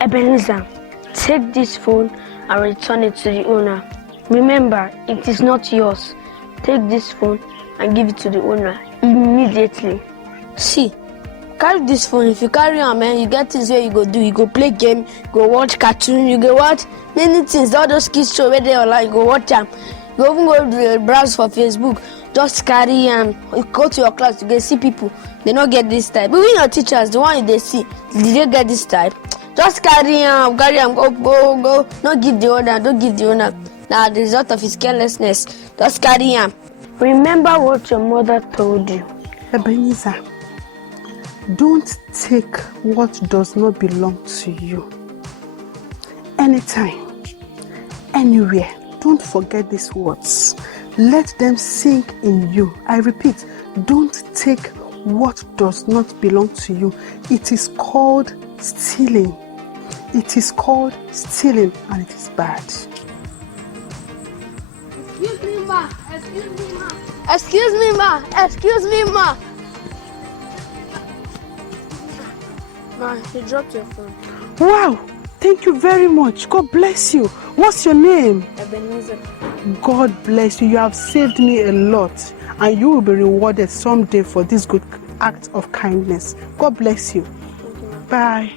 Ebenezer, take this phone and return it to the owner. Remember, it is not yours. Take this phone and give it to the owner immediately. See, carry this phone. If you carry on, man, you get things where you go do. You go play game, you go watch cartoon, you go watch many things. All those kids show where they online, you go watch them. You even go browse for Facebook. Just carry and go to your class. You can see people. They don't get this type. But when your teachers, the one they see, did they get this type? Just carry on, go. Don't give the owner, don't give the owner. Now the result of his carelessness. Just carry on. Remember what your mother told you. Ebenezer, don't take what does not belong to you. Anytime, anywhere, don't forget these words. Let them sink in you. I repeat, don't take what does not belong to you. It is called stealing. It is called stealing, and it is bad. Excuse me, ma. Excuse me, ma. Excuse me, ma. Excuse me, ma. Ma, you dropped your phone. Wow, thank you very much. God bless you. What's your name? Ebenezer. God bless you. You have saved me a lot, and you will be rewarded someday for this good act of kindness. God bless you. Bye.